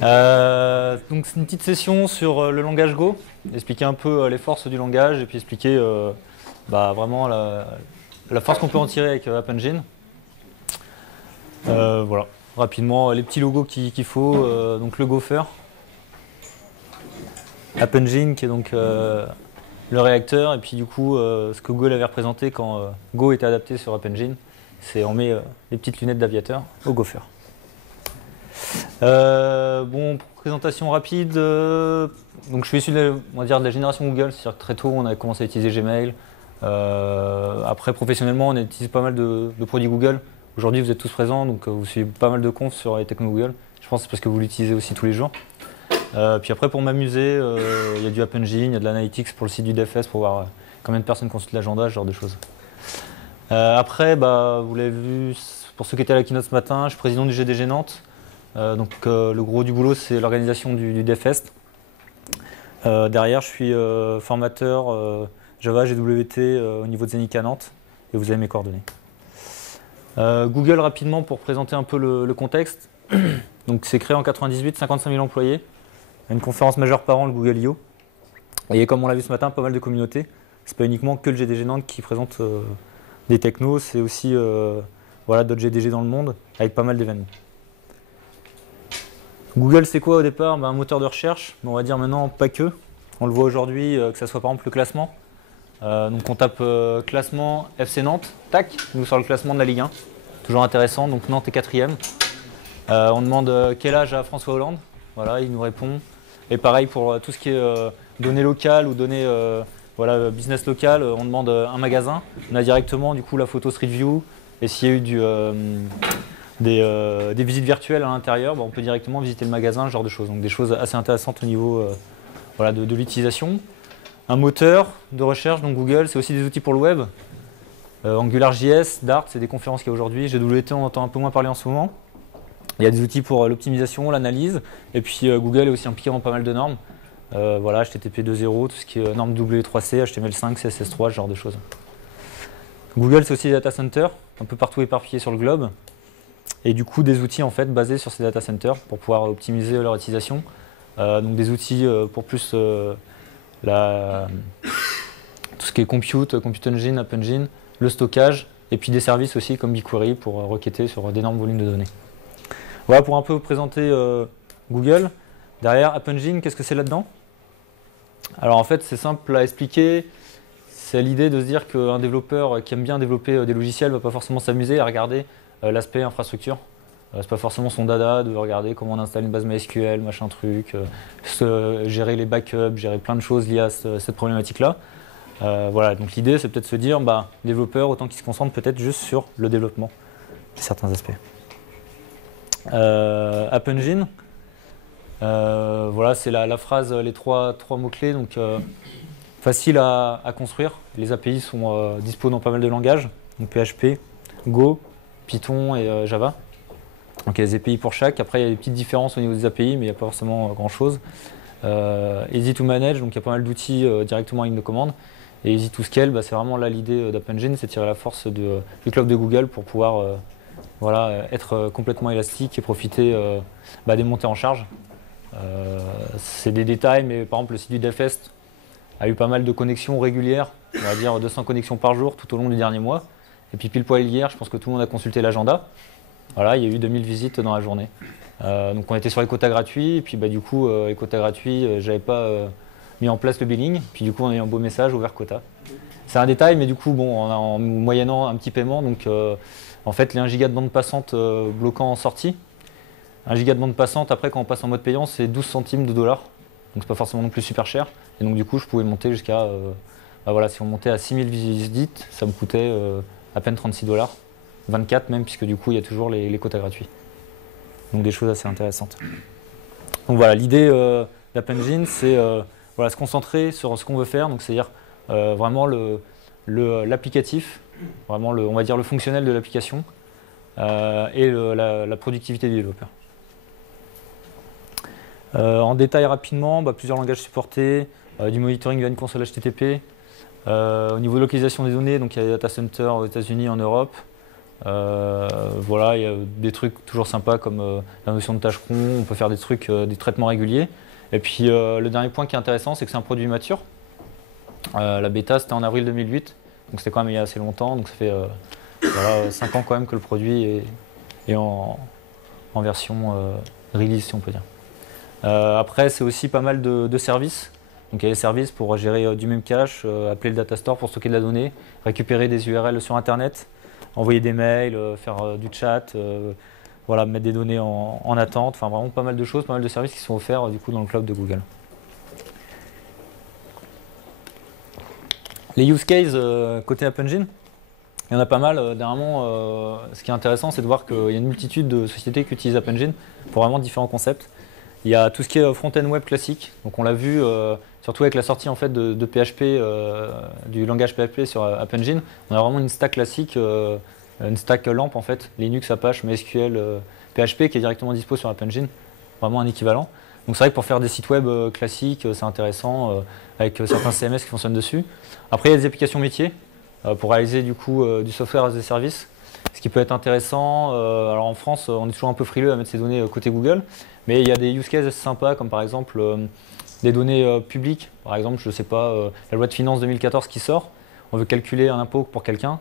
Donc c'est une petite session sur le langage Go, expliquer un peu les forces du langage et puis expliquer vraiment la force qu'on peut en tirer avec App Engine. Voilà, rapidement les petits logos qu'il faut, donc le Gopher, App Engine qui est donc le réacteur, et puis du coup ce que Google avait représenté quand Go était adapté sur App Engine, c'est on met les petites lunettes d'aviateur au Gopher. Bon, présentation rapide. Donc je suis issu de la génération Google, c'est-à-dire que très tôt on a commencé à utiliser Gmail. Après professionnellement on utilise pas mal de produits Google. Aujourd'hui vous êtes tous présents, donc vous suivez pas mal de confs sur les technos Google. Je pense que c'est parce que vous l'utilisez aussi tous les jours. Puis après pour m'amuser, il y a du App Engine, il y a de l'analytics pour le site du DevFest pour voir combien de personnes consultent l'agenda, ce genre de choses. Après, vous l'avez vu, pour ceux qui étaient à la keynote ce matin, je suis président du GDG Nantes. Le gros du boulot, c'est l'organisation du DevFest. Derrière, je suis formateur Java, GWT au niveau de Zenica Nantes, et vous avez mes coordonnées. Google, rapidement, pour présenter un peu le contexte. Donc, c'est créé en 98, 55 000 employés. Une conférence majeure par an, le Google I.O. Et comme on l'a vu ce matin, pas mal de communautés. C'est pas uniquement que le GDG Nantes qui présente des technos, c'est aussi d'autres GDG dans le monde, avec pas mal d'événements. Google, c'est quoi au départ? Un moteur de recherche, mais on va dire maintenant pas que. On le voit aujourd'hui, que ce soit par exemple le classement. Donc on tape classement FC Nantes, tac, il nous sort le classement de la Ligue 1. Toujours intéressant, donc Nantes est 4e. On demande quel âge a François Hollande, voilà, il nous répond. Et pareil pour tout ce qui est données locales ou données business local, on demande un magasin. On a directement du coup la photo Street View, et s'il y a eu des visites virtuelles à l'intérieur, on peut directement visiter le magasin, ce genre de choses. Donc des choses assez intéressantes au niveau de l'utilisation. Un moteur de recherche, donc Google, c'est aussi des outils pour le web. AngularJS, Dart, c'est des conférences qu'il y a aujourd'hui. GWT, on entend un peu moins parler en ce moment. Il y a des outils pour l'optimisation, l'analyse, et puis Google est aussi impliqué dans pas mal de normes. HTTP 2.0, tout ce qui est normes W3C, HTML5, CSS3, ce genre de choses. Google, c'est aussi des data centers, un peu partout éparpillés sur le globe. Et du coup, des outils en fait basés sur ces data centers pour pouvoir optimiser leur utilisation. Donc des outils pour plus tout ce qui est compute engine, app engine, le stockage, et puis des services aussi comme BigQuery pour requêter sur d'énormes volumes de données. Voilà pour un peu vous présenter Google. Derrière App Engine, qu'est-ce que c'est là-dedans? Alors en fait, c'est simple à expliquer. C'est l'idée de se dire qu'un développeur qui aime bien développer des logiciels ne va pas forcément s'amuser à regarder l'aspect infrastructure. C'est pas forcément son dada de regarder comment on installe une base MySQL, machin truc, gérer les backups, gérer plein de choses liées à cette problématique-là. Donc l'idée c'est peut-être de se dire, développeur, autant qu'il se concentre peut-être juste sur le développement de certains aspects. App Engine, c'est la phrase, les trois mots-clés. Donc facile à construire. Les API sont dispo dans pas mal de langages, donc PHP, Go, Python et Java. Donc il y a des API pour chaque. Après il y a des petites différences au niveau des API, mais il n'y a pas forcément grand-chose. Easy to manage, donc il y a pas mal d'outils directement en ligne de commande. Et easy to scale, c'est vraiment là l'idée d'App Engine, c'est tirer la force du cloud de Google pour pouvoir être complètement élastique et profiter des montées en charge. C'est des détails, mais par exemple le site du DevFest a eu pas mal de connexions régulières, on va dire 200 connexions par jour tout au long du dernier mois. Et puis pile poil hier, je pense que tout le monde a consulté l'agenda. Voilà, il y a eu 2000 visites dans la journée. Donc on était sur les quotas gratuits, et puis les quotas gratuits, j'avais pas mis en place le billing, puis du coup on a eu un beau message ouvert quota. C'est un détail, mais du coup on a en moyennant un petit paiement, donc en fait les 1 giga de bande passante bloquant en sortie. 1 giga de bande passante, après quand on passe en mode payant, c'est 12 centimes de dollars, donc c'est pas forcément non plus super cher. Et donc du coup je pouvais monter jusqu'à, si on montait à 6000 visites, ça me coûtait à peine 36 $, 24 même, puisque du coup il y a toujours les quotas gratuits. Donc des choses assez intéressantes. Donc voilà, l'idée d'App Engine, c'est se concentrer sur ce qu'on veut faire, donc c'est-à-dire vraiment l'applicatif, vraiment on va dire le fonctionnel de l'application et la productivité du développeur. En détail rapidement, plusieurs langages supportés, du monitoring via une console HTTP. Au niveau de localisation des données, donc il y a des data centers aux États-Unis, en Europe. Voilà, il y a des trucs toujours sympas comme la notion de tâcheron, on peut faire des trucs, des traitements réguliers. Et puis le dernier point qui est intéressant, c'est que c'est un produit mature. La bêta, c'était en avril 2008, donc c'était quand même il y a assez longtemps, donc ça fait voilà, 5 ans quand même que le produit est en version release, si on peut dire. Après, c'est aussi pas mal de services. Donc il y a des services pour gérer du memcache, appeler le data store pour stocker de la donnée, récupérer des URL sur Internet, envoyer des mails, faire du chat, voilà, mettre des données en attente, enfin vraiment pas mal de choses, pas mal de services qui sont offerts du coup dans le cloud de Google. Les use cases côté App Engine, il y en a pas mal. Dernièrement, ce qui est intéressant, c'est de voir qu'il y a une multitude de sociétés qui utilisent App Engine pour vraiment différents concepts. Il y a tout ce qui est front-end web classique, donc on l'a vu surtout avec la sortie en fait de PHP, du langage PHP sur App Engine. On a vraiment une stack classique, une stack LAMP en fait, Linux, Apache, MySQL, PHP qui est directement dispo sur App Engine, vraiment un équivalent. Donc c'est vrai que pour faire des sites web classiques, c'est intéressant avec certains CMS qui fonctionnent dessus. Après il y a des applications métiers pour réaliser du coup du software as a service, ce qui peut être intéressant. Alors en France, on est toujours un peu frileux à mettre ces données côté Google, mais il y a des use cases sympas comme par exemple des données publiques. Par exemple, je ne sais pas, la loi de finances 2014 qui sort, on veut calculer un impôt pour quelqu'un.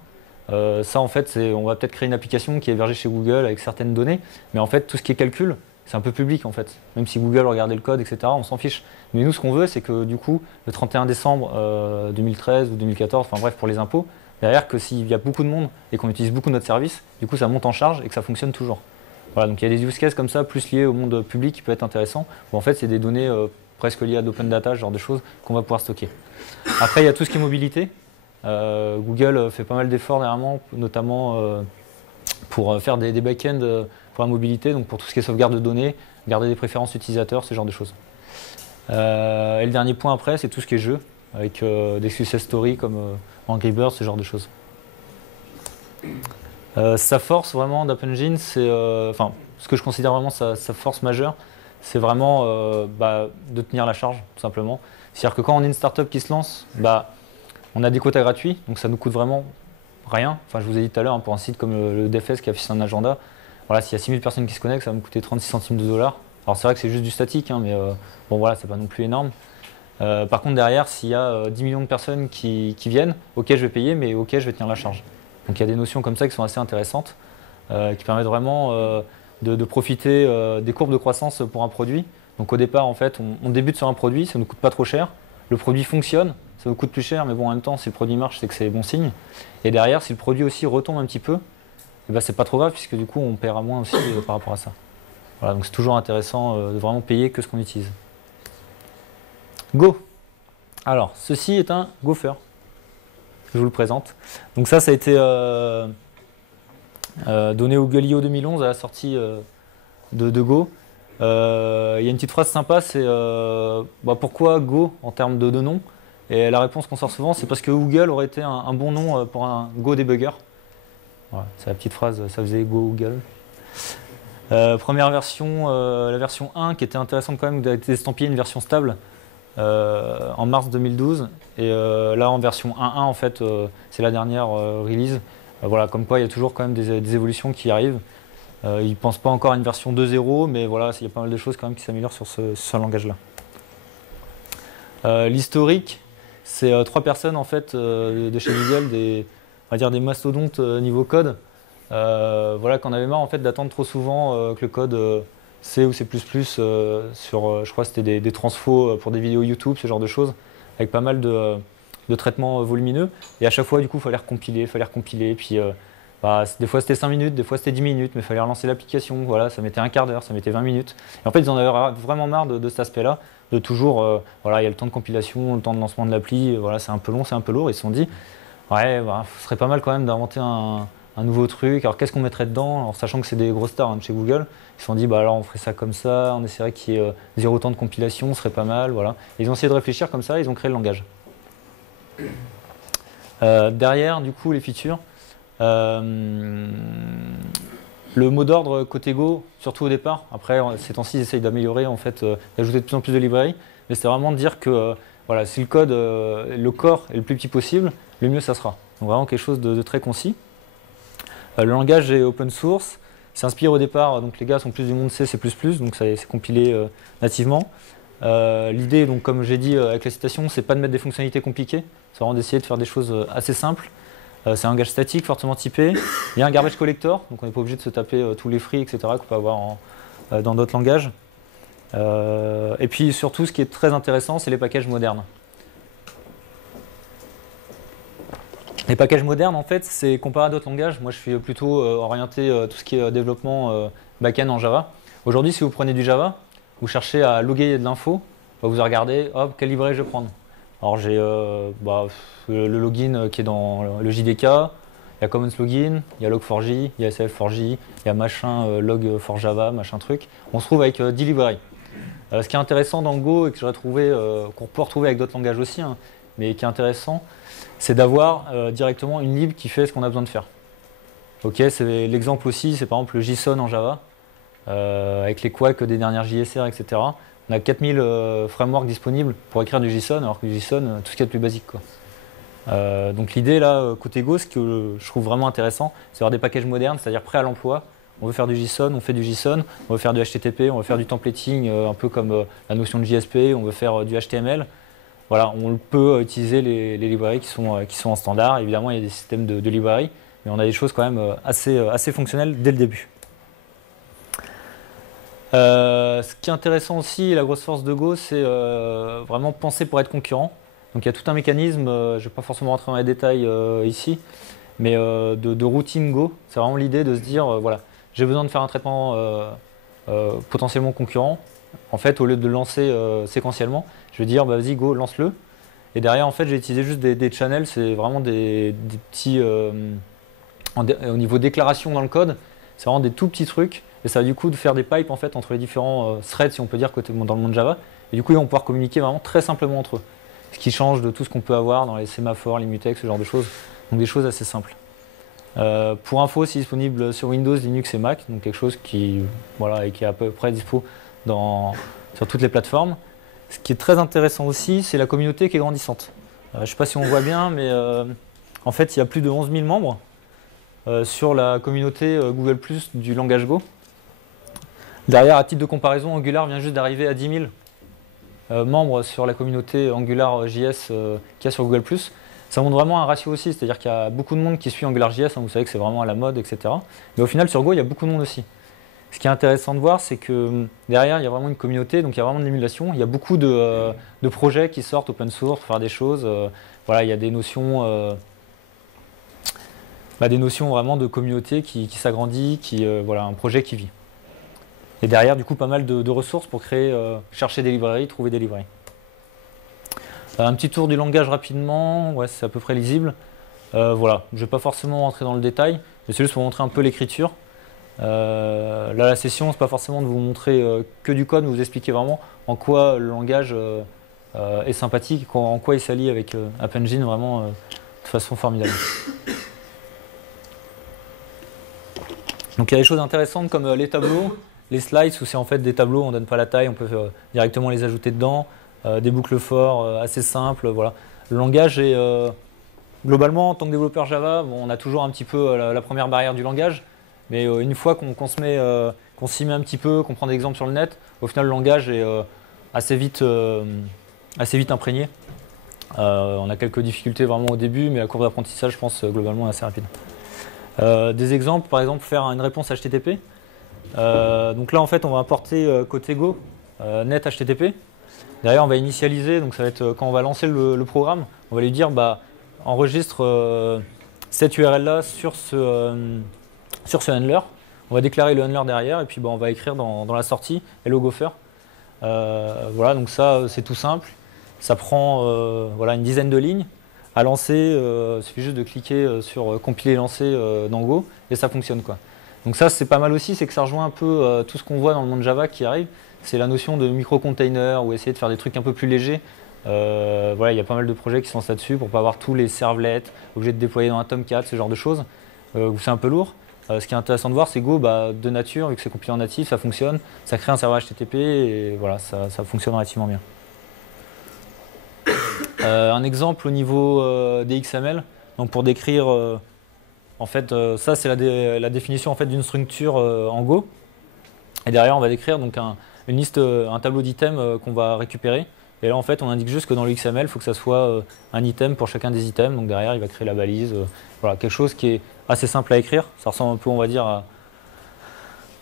Ça en fait, on va peut-être créer une application qui est hébergée chez Google avec certaines données, mais en fait tout ce qui est calcul, c'est un peu public en fait. Même si Google regardait le code, etc., on s'en fiche. Mais nous, ce qu'on veut, c'est que du coup, le 31 décembre 2013 ou 2014, enfin bref, pour les impôts, derrière que s'il y a beaucoup de monde et qu'on utilise beaucoup notre service, du coup, ça monte en charge et que ça fonctionne toujours. Voilà, donc il y a des use cases comme ça, plus liés au monde public, qui peut être intéressant, où en fait, c'est des données presque liées à l'open data, ce genre de choses, qu'on va pouvoir stocker. Après, il y a tout ce qui est mobilité. Google fait pas mal d'efforts dernièrement, notamment pour faire des back-ends pour la mobilité, donc pour tout ce qui est sauvegarde de données, garder des préférences utilisateurs, ce genre de choses. Et le dernier point après, c'est tout ce qui est jeu, avec des success stories comme Angry Birds, ce genre de choses. Sa force vraiment d'App Engine, c'est, enfin, ce que je considère vraiment sa force majeure, c'est vraiment de tenir la charge, tout simplement. C'est-à-dire que quand on est une startup qui se lance, on a des quotas gratuits, donc ça nous coûte vraiment rien. Enfin, je vous ai dit tout à l'heure, pour un site comme le DFS qui affiche un agenda, voilà, s'il y a 6000 personnes qui se connectent, ça va me coûter 36 centimes de dollars. Alors c'est vrai que c'est juste du statique, mais bon voilà, c'est pas non plus énorme. Par contre derrière, s'il y a 10 millions de personnes qui viennent, ok je vais payer, mais ok je vais tenir la charge. Donc il y a des notions comme ça qui sont assez intéressantes, qui permettent vraiment de profiter des courbes de croissance pour un produit. Donc au départ en fait, on débute sur un produit, ça ne nous coûte pas trop cher, le produit fonctionne, ça nous coûte plus cher, mais bon en même temps si le produit marche, c'est que c'est bon signe. Et derrière, si le produit aussi retombe un petit peu, c'est pas trop grave puisque du coup on paiera moins aussi par rapport à ça. Voilà, donc c'est toujours intéressant de vraiment payer que ce qu'on utilise. Go. Alors, ceci est un Gopher. Je vous le présente. Donc ça a été donné au Google I/O 2011 à la sortie de Go. Il y a une petite phrase sympa, c'est pourquoi Go en termes de nom? Et la réponse qu'on sort souvent, c'est parce que Google aurait été un bon nom pour un Go debugger. Voilà, c'est la petite phrase, ça faisait Go Google. Première version, la version 1 qui était intéressante quand même, d'être estampillé une version stable en mars 2012. Et là en version 1.1 en fait, c'est la dernière release. Voilà, comme quoi il y a toujours quand même des évolutions qui arrivent. Ils ne pensent pas encore à une version 2.0, mais voilà, il y a pas mal de choses quand même qui s'améliorent sur ce langage-là. L'historique, c'est 3 personnes en fait de chez Google, on va dire des mastodontes niveau code. Voilà, qu'on avait marre en fait d'attendre trop souvent que le code C ou C++ sur, je crois que c'était des transfos pour des vidéos YouTube, ce genre de choses, avec pas mal de traitements volumineux. Et à chaque fois, du coup, il fallait recompiler, puis des fois c'était 5 minutes, des fois c'était 10 minutes, mais il fallait relancer l'application, voilà, ça mettait un quart d'heure, ça mettait 20 minutes. Et en fait, ils en avaient vraiment marre de cet aspect-là, de toujours, voilà, il y a le temps de compilation, le temps de lancement de l'appli, voilà, c'est un peu long, c'est un peu lourd. Ils se sont dit, ouais, ce serait pas mal quand même d'inventer un nouveau truc. Alors qu'est-ce qu'on mettrait dedans? Alors, sachant que c'est des grosses stars de chez Google, ils se sont dit alors on ferait ça comme ça, on essaierait qu'il y ait 0 temps de compilation, ce serait pas mal, voilà. Et ils ont essayé de réfléchir comme ça, ils ont créé le langage. Derrière, du coup, les features, le mot d'ordre côté Go, surtout au départ. Après, ces temps-ci, ils essayent d'améliorer, en fait, d'ajouter de plus en plus de librairies. Mais c'est vraiment de dire que voilà, si le code, le corps est le plus petit possible, le mieux ça sera. Donc vraiment quelque chose de très concis. Le langage est open source, c'est inspiré au départ, donc les gars sont plus du monde C++, donc c'est compilé nativement. L'idée, donc comme j'ai dit avec la citation, c'est pas de mettre des fonctionnalités compliquées, c'est vraiment d'essayer de faire des choses assez simples. C'est un langage statique, fortement typé. Il y a un garbage collector, donc on n'est pas obligé de se taper tous les free, etc. qu'on peut avoir dans d'autres langages. Et puis surtout, ce qui est très intéressant, c'est les packages modernes. Les packages modernes, en fait, c'est comparé à d'autres langages. Moi, je suis plutôt orienté tout ce qui est développement back-end en Java. Aujourd'hui, si vous prenez du Java, vous cherchez à loguer de l'info, vous regardez, hop, quelle librairie je vais prendre. Alors, j'ai le login qui est dans le JDK, il y a Commons Login, il y a Log4j, il y a SFL4j, il y a machin log4java, machin truc. On se trouve avec 10 librairies. Ce qui est intéressant dans Go et que j'aurais trouvé, qu'on peut retrouver avec d'autres langages aussi, hein, mais qui est intéressant, c'est d'avoir directement une lib qui fait ce qu'on a besoin de faire. Ok, c'est l'exemple aussi, c'est par exemple le JSON en Java, avec les quacks des dernières JSR, etc. On a 4000 frameworks disponibles pour écrire du JSON, alors que le JSON, tout ce qu'il y a de plus basique, quoi. Donc l'idée là, côté Go, ce que je trouve vraiment intéressant, c'est d'avoir des packages modernes, c'est-à-dire prêts à l'emploi. On veut faire du JSON, on fait du JSON, on veut faire du HTTP, on veut faire du templating, un peu comme la notion de JSP, on veut faire du HTML. Voilà, on peut utiliser les librairies qui sont en standard. Évidemment, il y a des systèmes de librairies, mais on a des choses quand même assez fonctionnelles dès le début. Ce qui est intéressant aussi, la grosse force de Go, c'est vraiment penser pour être concurrent. Donc il y a tout un mécanisme, je ne vais pas forcément rentrer dans les détails ici, mais de routing Go. C'est vraiment l'idée de se dire, voilà, j'ai besoin de faire un traitement potentiellement concurrent. En fait, au lieu de le lancer séquentiellement, je vais dire, bah, vas-y, Go, lance-le. Et derrière, en fait, j'ai utilisé juste des channels, c'est vraiment des petits... au niveau déclaration dans le code, c'est vraiment des tout petits trucs. Et ça va du coup de faire des pipes en fait, entre les différents threads, si on peut dire, dans le monde Java. Et du coup, ils vont pouvoir communiquer vraiment très simplement entre eux. Ce qui change de tout ce qu'on peut avoir dans les sémaphores, les mutex, ce genre de choses. Donc des choses assez simples. Pour info, c'est disponible sur Windows, Linux et Mac. Donc quelque chose qui, voilà, et qui est à peu près dispo sur toutes les plateformes. Ce qui est très intéressant aussi, c'est la communauté qui est grandissante. Je ne sais pas si on voit bien, mais en fait, il y a plus de 11 000 membres sur la communauté Google+ du langage Go. Derrière, à titre de comparaison, Angular vient juste d'arriver à 10 000 membres sur la communauté AngularJS qu'il y a sur Google+. Ça montre vraiment un ratio aussi, c'est-à-dire qu'il y a beaucoup de monde qui suit AngularJS, hein, vous savez que c'est vraiment à la mode, etc. Mais au final, sur Go, il y a beaucoup de monde aussi. Ce qui est intéressant de voir, c'est que derrière, il y a vraiment une communauté, donc il y a vraiment de l'émulation. Il y a beaucoup de projets qui sortent open source pour faire des choses. Voilà, il y a des notions vraiment de communauté qui s'agrandit, voilà, un projet qui vit. Et derrière, du coup, pas mal de ressources pour chercher des librairies, trouver des librairies. Un petit tour du langage rapidement, ouais, c'est à peu près lisible. Voilà, je ne vais pas forcément rentrer dans le détail, mais c'est juste pour montrer un peu l'écriture. Là, la session, c'est pas forcément de vous montrer que du code, mais vous expliquer vraiment en quoi le langage est sympathique, en quoi il s'allie avec App Engine vraiment de façon formidable. Donc il y a des choses intéressantes comme les tableaux, les slides, où c'est en fait des tableaux, on ne donne pas la taille, on peut directement les ajouter dedans, des boucles for assez simples. Voilà. Le langage est globalement, en tant que développeur Java, bon, on a toujours un petit peu la première barrière du langage. Mais une fois qu'on s'y met un petit peu, qu'on prend des exemples sur le net, au final le langage est assez vite imprégné. On a quelques difficultés vraiment au début, mais la courbe d'apprentissage, je pense, globalement est assez rapide. Des exemples, par exemple, faire une réponse HTTP. Donc là, en fait, on va importer côté Go net HTTP. Derrière, on va initialiser, donc ça va être quand on va lancer le programme, on va lui dire, bah, enregistre cette URL-là sur ce handler. On va déclarer le handler derrière et puis on va écrire dans la sortie hello gopher. Voilà, donc ça c'est tout simple. Ça prend voilà, une dizaine de lignes. À lancer, il suffit juste de cliquer sur compiler et lancer dans Go et ça fonctionne, quoi. Donc ça c'est pas mal aussi, c'est que ça rejoint un peu tout ce qu'on voit dans le monde Java qui arrive. C'est la notion de micro-container ou essayer de faire des trucs un peu plus légers. Voilà, il y a pas mal de projets qui se lancent là-dessus pour pas avoir tous les servlets, obligés de déployer dans un Tomcat, ce genre de choses, où c'est un peu lourd. Ce qui est intéressant de voir, c'est Go, de nature, vu que c'est compilé en natif, ça fonctionne, ça crée un serveur HTTP et voilà, ça fonctionne relativement bien. Un exemple au niveau des XML, donc pour décrire En fait, ça c'est la définition en fait, d'une structure en Go. Et derrière, on va décrire donc une liste, un tableau d'items qu'on va récupérer. Et là, en fait, on indique juste que dans le XML, il faut que ça soit un item pour chacun des items. Donc derrière, il va créer la balise. Voilà, quelque chose qui est assez simple à écrire. Ça ressemble un peu, on va dire, à...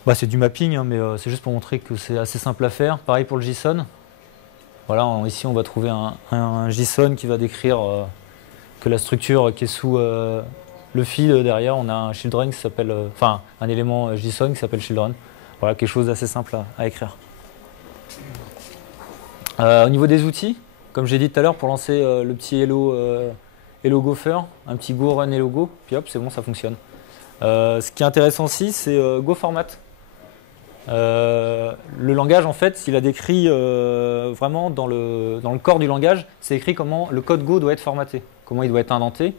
Bah, c'est du mapping, hein, mais c'est juste pour montrer que c'est assez simple à faire. Pareil pour le JSON. Voilà, ici, on va trouver un JSON qui va décrire que la structure qui est sous le feed. Derrière, on a un children qui s'appelle... Enfin, un élément JSON qui s'appelle children. Voilà, quelque chose d'assez simple à écrire. Au niveau des outils, comme j'ai dit tout à l'heure, pour lancer le petit Hello Gopher, un petit Go Run Hello Go, puis hop, c'est bon, ça fonctionne. Ce qui est intéressant aussi, c'est Go Format. Le langage, en fait, il a décrit vraiment dans le corps du langage, c'est écrit comment le code Go doit être formaté, comment il doit être indenté.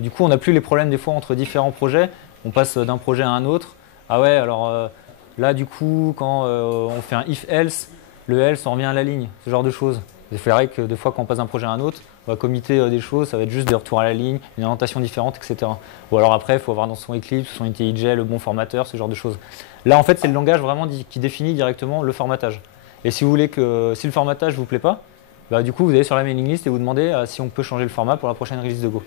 Du coup, on n'a plus les problèmes des fois entre différents projets. On passe d'un projet à un autre. Ah ouais, alors là, du coup, quand on fait un if-else, le else, on revient à la ligne, ce genre de choses. Il faudrait que des fois, quand on passe d'un projet à un autre, on va committer des choses, ça va être juste des retours à la ligne, une indentation différente, etc. Ou alors après, il faut avoir dans son Eclipse, son IntelliJ, le bon formateur, ce genre de choses. Là, en fait, c'est le langage vraiment qui définit directement le formatage. Et si vous voulez que, si le formatage ne vous plaît pas, bah, du coup, vous allez sur la mailing list et vous demandez si on peut changer le format pour la prochaine release de Go.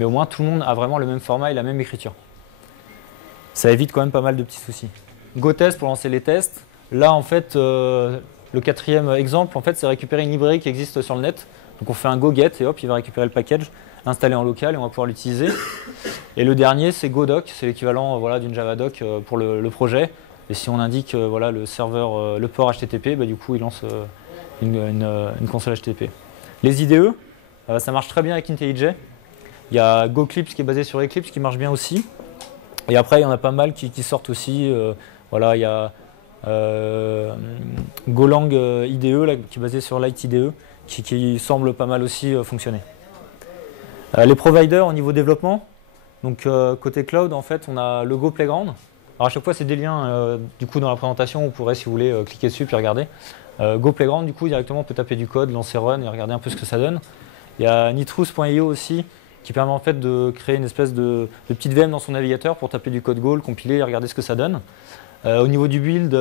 Mais au moins, tout le monde a vraiment le même format et la même écriture. Ça évite quand même pas mal de petits soucis. GoTest pour lancer les tests. Là, en fait, le quatrième exemple, en fait, c'est récupérer une librairie qui existe sur le net. Donc on fait un go-get et hop, il va récupérer le package, installé en local et on va pouvoir l'utiliser. Et le dernier, c'est GoDoc, c'est l'équivalent voilà, d'une Javadoc pour le projet. Et si on indique voilà, le serveur, le port HTTP, bah, du coup, il lance une console HTTP. Les IDE, ça marche très bien avec IntelliJ. Il y a GoClipse qui est basé sur Eclipse qui marche bien aussi. Et après, il y en a pas mal qui sortent aussi. Voilà, il y a Golang IDE là, qui est basé sur Light IDE qui semble pas mal aussi fonctionner. Les providers au niveau développement, donc côté cloud en fait on a le Go Playground. Alors à chaque fois c'est des liens du coup dans la présentation, vous pourrez si vous voulez cliquer dessus puis regarder. Go Playground du coup directement on peut taper du code, lancer run et regarder un peu ce que ça donne. Il y a nitrous.io aussi qui permet en fait de créer une espèce de petite VM dans son navigateur pour taper du code Go, le compiler et regarder ce que ça donne. Au niveau du build,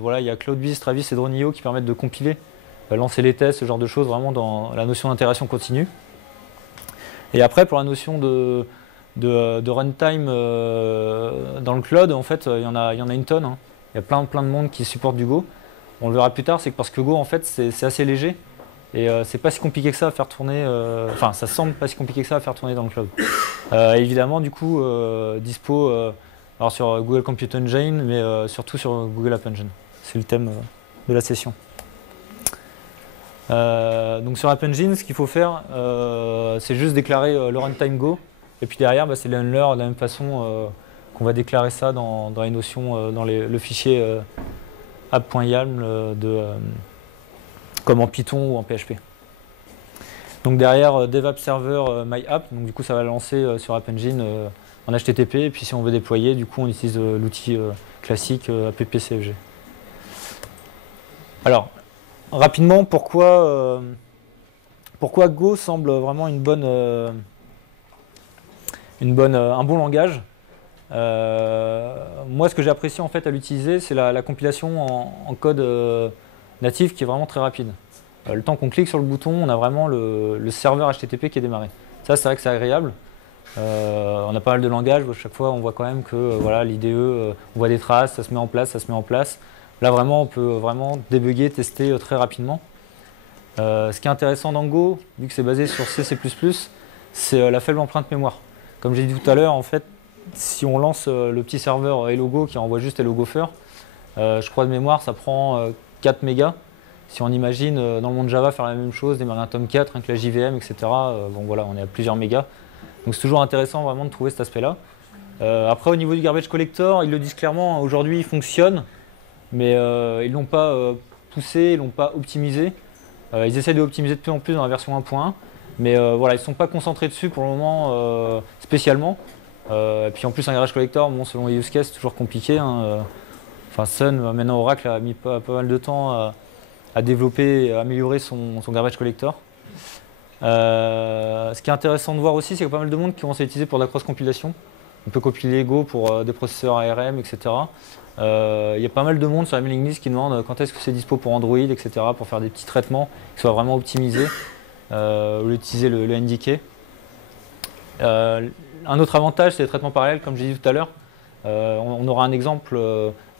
voilà, il y a CloudBees, Travis et Drone.io qui permettent de compiler, lancer les tests, ce genre de choses, vraiment dans la notion d'intégration continue. Et après, pour la notion de runtime dans le cloud, en fait, il y en a une tonne. Hein. Il y a plein de monde qui supporte du Go. On le verra plus tard, c'est que parce que Go, en fait, c'est assez léger. Et c'est pas si compliqué que ça à faire tourner, enfin ça semble pas si compliqué que ça à faire tourner dans le cloud. Évidemment du coup dispo alors sur Google Compute Engine mais surtout sur Google App Engine. C'est le thème de la session. Donc sur App Engine ce qu'il faut faire c'est juste déclarer le runtime Go et puis derrière bah, c'est le handler de la même façon qu'on va déclarer ça dans les notions, dans le fichier app.yaml comme en Python ou en PHP. Donc derrière DevApp Server MyApp, donc du coup ça va lancer sur App Engine en HTTP et puis si on veut déployer, du coup on utilise l'outil classique appcfg. Alors rapidement, pourquoi Go semble vraiment un bon langage. Moi ce que j'ai apprécié en fait à l'utiliser, c'est la compilation en code natif qui est vraiment très rapide. Le temps qu'on clique sur le bouton, on a vraiment le serveur HTTP qui est démarré. Ça, c'est vrai que c'est agréable. On a pas mal de langages, chaque fois on voit quand même que voilà, l'IDE, on voit des traces, ça se met en place, ça se met en place. Là vraiment, on peut vraiment débugger, tester très rapidement. Ce qui est intéressant dans Go, vu que c'est basé sur C++, c'est la faible empreinte mémoire. Comme j'ai dit tout à l'heure, en fait, si on lance le petit serveur HelloGo qui envoie juste HelloGopher, je crois de mémoire, ça prend 4 mégas. Si on imagine dans le monde Java faire la même chose, démarrer un Tomcat, avec la JVM, etc. Bon voilà, on est à plusieurs mégas. Donc c'est toujours intéressant vraiment de trouver cet aspect-là. Après au niveau du garbage collector, ils le disent clairement, aujourd'hui il fonctionne, mais ils ne l'ont pas poussé, ils ne l'ont pas optimisé. Ils essaient de l'optimiser de plus en plus dans la version 1.1, mais voilà, ils ne sont pas concentrés dessus pour le moment spécialement. Et puis en plus un garbage collector, bon, selon les use cases, c'est toujours compliqué. Hein. Enfin Sun, maintenant Oracle a mis pas mal de temps à développer et à améliorer son garbage collector. Ce qui est intéressant de voir aussi, c'est qu'il y a pas mal de monde qui commence à l'utiliser pour de la cross-compilation. On peut compiler Go pour des processeurs ARM, etc. Il y a pas mal de monde sur la mailing list qui demande quand est-ce que c'est dispo pour Android, etc. pour faire des petits traitements qui soient vraiment optimisés au lieu d'utiliser le NDK. Un autre avantage, c'est les traitements parallèles, comme j'ai dit tout à l'heure. On aura un exemple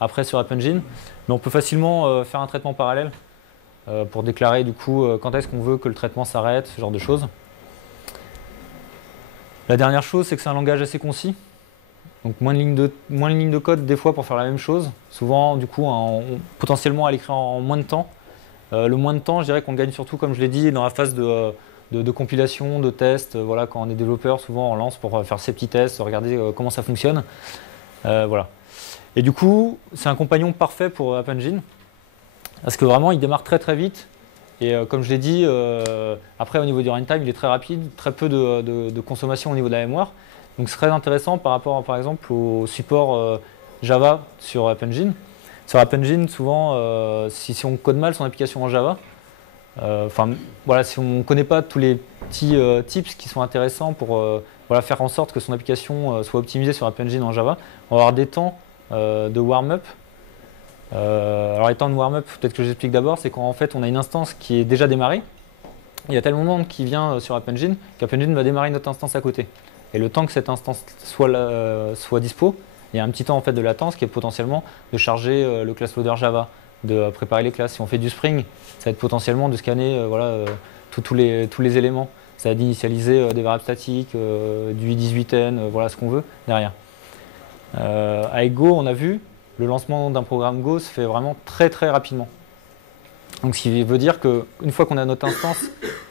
après sur App Engine, mais on peut facilement faire un traitement parallèle pour déclarer du coup quand est-ce qu'on veut que le traitement s'arrête, ce genre de choses. La dernière chose, c'est que c'est un langage assez concis. Donc moins de lignes de code des fois pour faire la même chose. Souvent, du coup, potentiellement à l'écrire en moins de temps. Le moins de temps, je dirais qu'on le gagne surtout, comme je l'ai dit, dans la phase de compilation, de test. Voilà, quand on est développeur, souvent on lance pour faire ses petits tests, regarder comment ça fonctionne. Voilà. Et du coup, c'est un compagnon parfait pour App Engine. Parce que vraiment, il démarre très très vite. Et comme je l'ai dit, après au niveau du runtime, il est très rapide, très peu de consommation au niveau de la mémoire. Donc c'est très intéressant par rapport par exemple au support Java sur App Engine. Sur App Engine, souvent, si on code mal son application en Java, voilà, si on ne connaît pas tous les petits tips qui sont intéressants pour voilà, faire en sorte que son application soit optimisée sur App Engine en Java, on va avoir des temps de warm-up. Alors les temps de warm-up, peut-être que j'explique d'abord, c'est quand en fait on a une instance qui est déjà démarrée. Il y a tel moment qui vient sur App Engine qu'App Engine va démarrer notre instance à côté. Et le temps que cette instance soit dispo, il y a un petit temps en fait de latence qui est potentiellement de charger le class loader Java, de préparer les classes. Si on fait du Spring, ça va être potentiellement de scanner tous les éléments. Ça va d'initialiser des variables statiques, du i18n, voilà ce qu'on veut derrière. Avec Go, on a vu, le lancement d'un programme Go se fait vraiment très très rapidement. Donc ce qui veut dire qu'une fois qu'on a notre instance,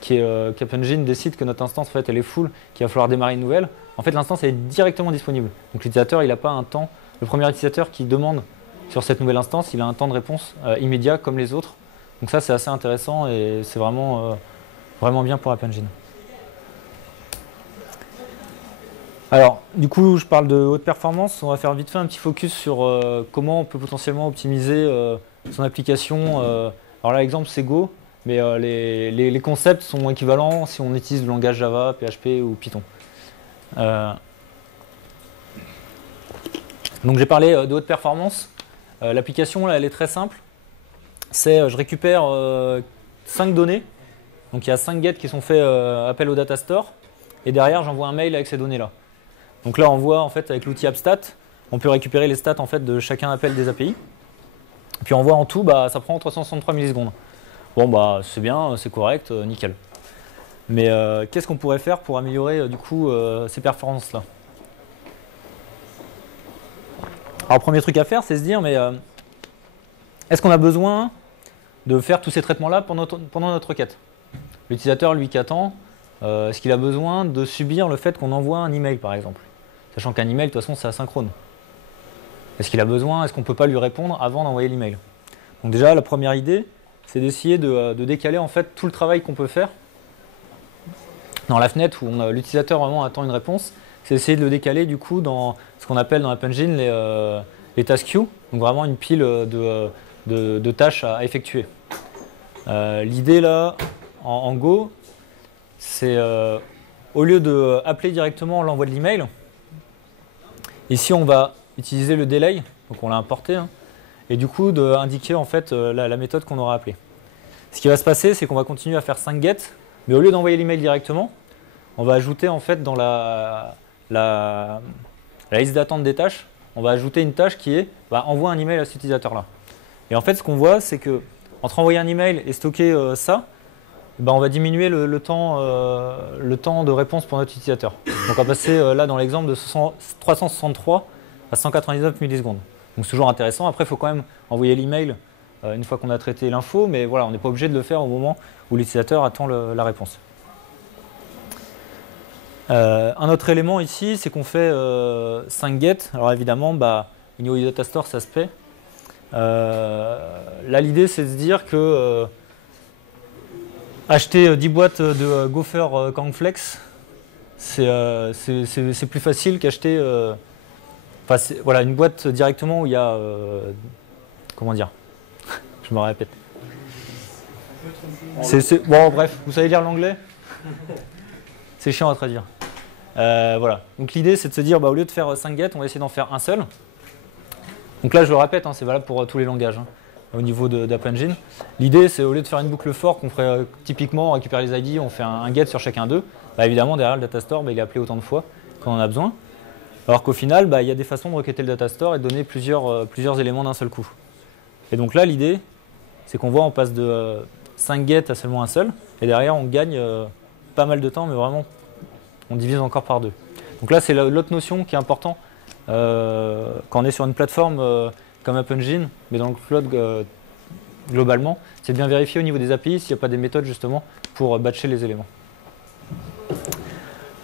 qu'App Engine décide que notre instance en fait, elle est full, qu'il va falloir démarrer une nouvelle, en fait l'instance est directement disponible. Donc l'utilisateur il n'a pas un temps, le premier utilisateur qui demande sur cette nouvelle instance, il a un temps de réponse immédiat comme les autres. Donc ça c'est assez intéressant et c'est vraiment bien pour App Engine. Alors, du coup, je parle de haute performance. On va faire vite fait un petit focus sur comment on peut potentiellement optimiser son application. Alors là, l'exemple, c'est Go, mais les concepts sont équivalents si on utilise le langage Java, PHP ou Python. Donc, j'ai parlé de haute performance. L'application, là, elle est très simple. Je récupère 5 données. Donc, il y a 5 gets qui sont faits appel au data store. Et derrière, j'envoie un mail avec ces données-là. Donc là, on voit en fait avec l'outil AppStat, on peut récupérer les stats en fait de chacun appel des API. Et puis on voit en tout, ça prend 363 millisecondes. Bon, c'est bien, c'est correct, nickel. Mais qu'est-ce qu'on pourrait faire pour améliorer du coup ces performances-là? Alors, premier truc à faire, c'est se dire, mais est-ce qu'on a besoin de faire tous ces traitements-là pendant notre requête? L'utilisateur, lui, qui attend, est-ce qu'il a besoin de subir le fait qu'on envoie un email, par exemple? Sachant qu'un email, de toute façon, c'est asynchrone. Est-ce qu'il a besoin, est-ce qu'on ne peut pas lui répondre avant d'envoyer l'email? Donc déjà, la première idée, c'est d'essayer de décaler en fait tout le travail qu'on peut faire dans la fenêtre où l'utilisateur vraiment attend une réponse. C'est essayer de le décaler du coup dans ce qu'on appelle dans App Engine les task queues, donc vraiment une pile de tâches à effectuer. L'idée là, en Go, c'est au lieu d'appeler directement l'envoi de l'email, ici on va utiliser le delay, donc on l'a importé, et du coup d'indiquer en fait la méthode qu'on aura appelée. Ce qui va se passer, c'est qu'on va continuer à faire 5 get, mais au lieu d'envoyer l'email directement, on va ajouter en fait dans la liste d'attente des tâches, on va ajouter une tâche qui est envoie un email à cet utilisateur-là. Et en fait, ce qu'on voit, c'est que entre envoyer un email et stocker ça, on va diminuer le temps de réponse pour notre utilisateur. Donc on va passer là dans l'exemple de 363 à 199 millisecondes. Donc c'est toujours intéressant. Après, il faut quand même envoyer l'email une fois qu'on a traité l'info, mais voilà, on n'est pas obligé de le faire au moment où l'utilisateur attend la réponse. Un autre élément ici, c'est qu'on fait 5 get. Alors évidemment, au niveau du data store, ça se paie. Là, l'idée, c'est de se dire que acheter 10 boîtes de Gopher Cornflakes, c'est plus facile qu'acheter voilà, une boîte directement où il y a comment dire, je me répète. Bon, bref, vous savez lire l'anglais? C'est chiant à traduire. Voilà. Donc l'idée, c'est de se dire, bah, au lieu de faire 5 get, on va essayer d'en faire un seul. Donc là, je le répète, hein, c'est valable pour tous les langages, hein, au niveau d'App Engine. L'idée, c'est au lieu de faire une boucle for qu'on ferait typiquement, on récupère les ID, on fait un get sur chacun d'eux. Bah, évidemment, derrière le datastore, bah, il est appelé autant de fois quand on en a besoin. Alors qu'au final, bah, il y a des façons de requêter le datastore et de donner plusieurs éléments d'un seul coup. Et donc là, l'idée, c'est qu'on voit, on passe de 5 get à seulement un seul. Et derrière, on gagne pas mal de temps, mais vraiment, on divise encore par deux. Donc là, c'est l'autre notion qui est importante quand on est sur une plateforme comme App Engine, mais dans le cloud globalement, c'est de bien vérifier au niveau des API s'il n'y a pas des méthodes justement pour batcher les éléments.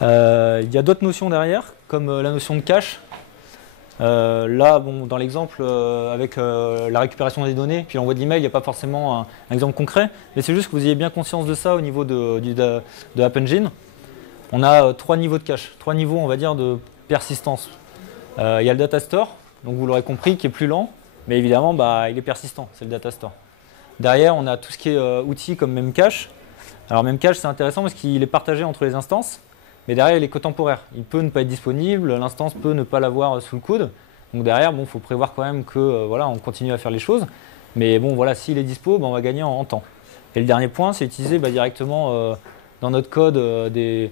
Il y a d'autres notions derrière, comme la notion de cache. Là, bon, dans l'exemple avec la récupération des données, puis l'envoi d'email, il n'y a pas forcément un exemple concret, mais c'est juste que vous ayez bien conscience de ça au niveau de App Engine. On a 3 niveaux de cache, 3 niveaux, on va dire, de persistance. Il y a le datastore, donc vous l'aurez compris, qui est plus lent, mais évidemment, bah, il est persistant, c'est le datastore. Derrière, on a tout ce qui est outils comme Memcache. Alors Memcache, c'est intéressant parce qu'il est partagé entre les instances, mais derrière, il est cotemporaire. Il peut ne pas être disponible, l'instance peut ne pas l'avoir sous le coude. Donc derrière, bon, faut prévoir quand même que voilà, on continue à faire les choses. Mais bon, voilà, s'il est dispo, bah, on va gagner en temps. Et le dernier point, c'est utiliser bah, directement dans notre code des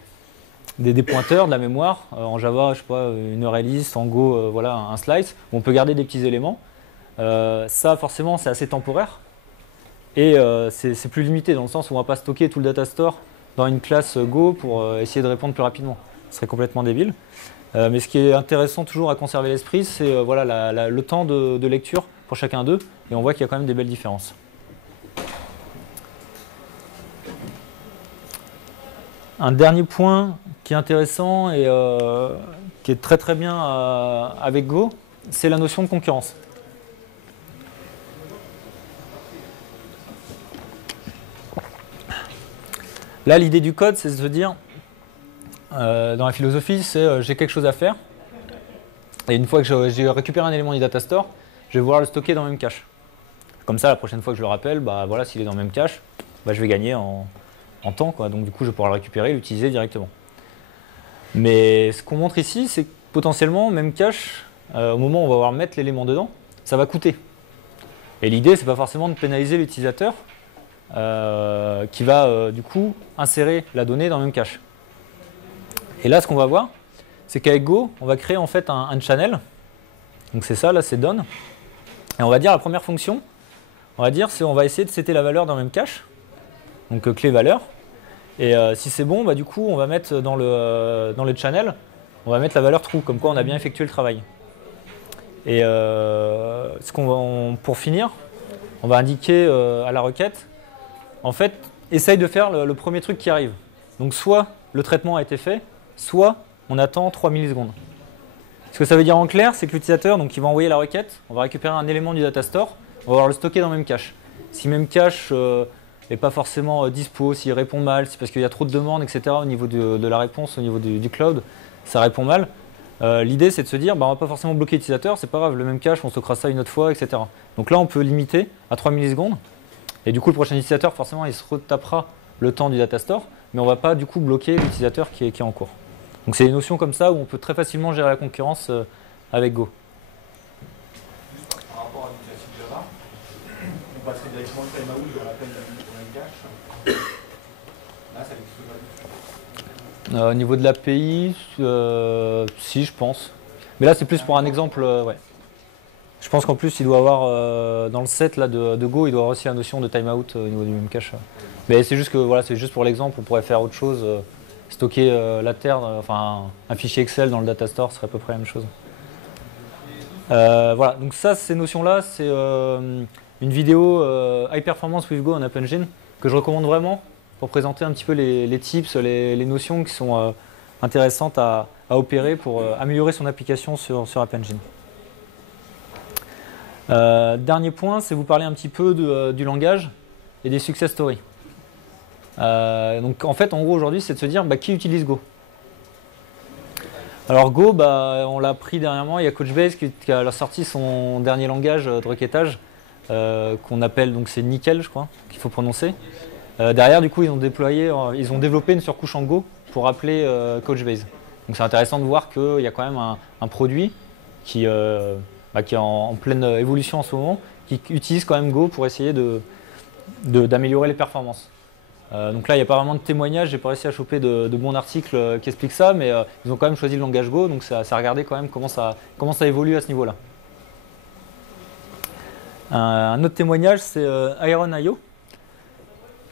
pointeurs, de la mémoire. En Java, je sais pas, une URList, en Go, voilà, un slice, où on peut garder des petits éléments. Ça, forcément, c'est assez temporaire. Et c'est plus limité dans le sens où on ne va pas stocker tout le datastore dans une classe Go pour essayer de répondre plus rapidement. Ce serait complètement débile. Mais ce qui est intéressant toujours à conserver l'esprit, c'est voilà, le temps de lecture pour chacun d'eux. Et on voit qu'il y a quand même des belles différences. Un dernier point qui est intéressant et qui est très très bien avec Go, c'est la notion de concurrence. Là, l'idée du code, c'est de se dire, dans la philosophie, c'est j'ai quelque chose à faire. Et une fois que j'ai récupéré un élément du datastore, je vais vouloir le stocker dans le même cache. Comme ça, la prochaine fois que je le rappelle, bah, voilà, s'il est dans le même cache, bah, je vais gagner en temps, quoi. Donc du coup, je vais pouvoir le récupérer et l'utiliser directement. Mais ce qu'on montre ici, c'est que potentiellement, même cache, au moment où on va pouvoir mettre l'élément dedans, ça va coûter. Et l'idée, c'est pas forcément de pénaliser l'utilisateur qui va du coup insérer la donnée dans le même cache. Et là, ce qu'on va voir, c'est qu'avec Go, on va créer en fait un channel. Donc c'est ça, là c'est done. Et on va dire la première fonction, on va dire, c'est on va essayer de setter la valeur dans le même cache. Donc clé valeur. Et si c'est bon, bah, du coup, on va mettre dans le channel, on va mettre la valeur true, comme quoi on a bien effectué le travail. Et pour finir, on va indiquer à la requête, en fait, essaye de faire le premier truc qui arrive. Donc soit le traitement a été fait, soit on attend 3 millisecondes. Ce que ça veut dire en clair, c'est que l'utilisateur, donc il va envoyer la requête, on va récupérer un élément du datastore, on va pouvoir le stocker dans le même cache. Si même cache n'est pas forcément dispo, s'il répond mal, c'est parce qu'il y a trop de demandes, etc. au niveau de la réponse, au niveau du cloud, ça répond mal. L'idée, c'est de se dire, bah, on ne va pas forcément bloquer l'utilisateur, c'est pas grave, le même cache, on stockera ça une autre fois, etc. Donc là, on peut limiter à 3 millisecondes. Et du coup, le prochain utilisateur, forcément, il se retapera le temps du datastore, mais on ne va pas du coup bloquer l'utilisateur qui est en cours. Donc c'est des notions comme ça où on peut très facilement gérer la concurrence avec Go. Par rapport à du classique Java, on passerait directement le timeout dans l'appel d'un cache. Là, ça n'existe pas. Au niveau de l'API, si, je pense. Mais là, c'est plus pour un exemple, ouais. Je pense qu'en plus, il doit avoir, dans le set là, de Go, il doit avoir aussi la notion de timeout au niveau du même cache. Mais c'est juste que, voilà, c'est juste pour l'exemple, on pourrait faire autre chose. Stocker la terre, enfin un fichier Excel dans le datastore serait à peu près la même chose. Voilà, donc ça, ces notions-là, c'est une vidéo High Performance with Go en App Engine que je recommande vraiment pour présenter un petit peu les tips, les notions qui sont intéressantes à opérer pour améliorer son application sur App Engine. Dernier point, c'est vous parler un petit peu du langage et des success stories. Donc en fait, en gros, aujourd'hui, c'est de se dire bah, qui utilise Go. Alors Go, bah, on l'a pris dernièrement, il y a Couchbase qui a sorti son dernier langage de requêtage qu'on appelle, donc c'est Nickel, je crois, qu'il faut prononcer. Derrière, du coup, ils ont développé une surcouche en Go pour appeler Couchbase. Donc c'est intéressant de voir qu'il y a quand même un produit qui est en pleine évolution en ce moment, qui utilise quand même Go pour essayer d'améliorer les performances. Donc là, il n'y a pas vraiment de témoignage, j'ai pas réussi à choper de bons articles qui expliquent ça, mais ils ont quand même choisi le langage Go, donc ça a regardé quand même comment ça évolue à ce niveau-là. Un autre témoignage, c'est Iron.io.